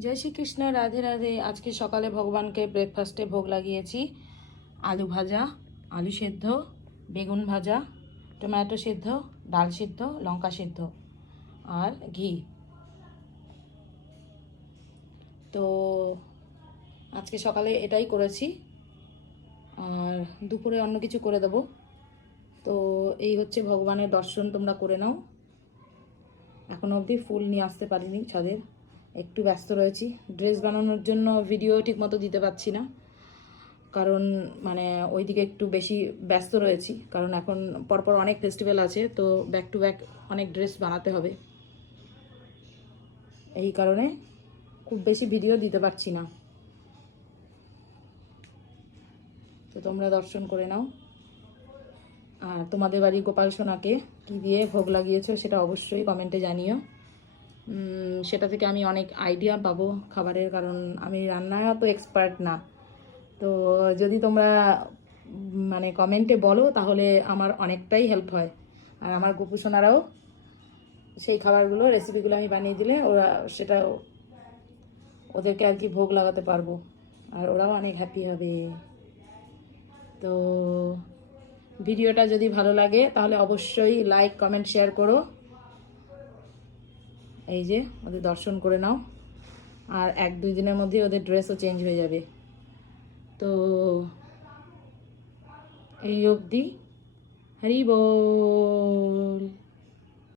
जय श्री कृष्ण। राधे राधे। आज के सकाले भगवान के ब्रेकफास्टे भोग লাগিয়েছি आलू भाजा, आलू सिद्ध, बेगुन भाजा, टमेटो सिद्ध, डाल सिद्ध, लंका सिद्ध और घी। তো আজকে সকালে এটাই করেছি আর দুপুরে অন্য কিছু করে দেব। তো এই হচ্ছে ভগবানের দর্শন, তোমরা করে নাও। এখনো অবধি ফুল নিয়ে আসতে পারিনি ছাদের, একটু ব্যস্ত রয়েছি। ড্রেস বানানোর জন্য ভিডিও ঠিকমতো দিতে পারছি না, কারণ মানে ওইদিকে একটু বেশি ব্যস্ত রয়েছি, কারণ এখন পরপর অনেক ফেস্টিভ্যাল আছে, তো ব্যাক টু ব্যাক অনেক ড্রেস বানাতে হবে। এই কারণে খুব বেশি ভিডিও দিতে পারছি না। তো তোমরা দর্শন করে নাও। আর তোমাদের বাড়ি গোপাল সোনাকে কী দিয়ে ভোগ লাগিয়েছো সেটা অবশ্যই কমেন্টে জানিও। সেটা থেকে আমি অনেক আইডিয়া পাবো খাবারের, কারণ আমি রান্নায় তো এক্সপার্ট না। তো যদি তোমরা মানে কমেন্টে বলো তাহলে আমার অনেকটাই হেল্প হয়। আর আমার গোপু সোনারাও সেই খাবারগুলো, রেসিপিগুলো আমি বানিয়ে দিলে ওরা সেটা ওদেরকে আর কি ভোগ লাগাতে পারবো, আর ওরাও অনেক হ্যাপি হবে। তো ভিডিওটা যদি ভালো লাগে তাহলে অবশ্যই লাইক, কমেন্ট, শেয়ার করো। এই যে ওদের দর্শন করে নাও, আর 1-2 দিনের মধ্যে ওদের ড্রেসও চেঞ্জ হয়ে যাবে। তো এই অবধি, হরি বল।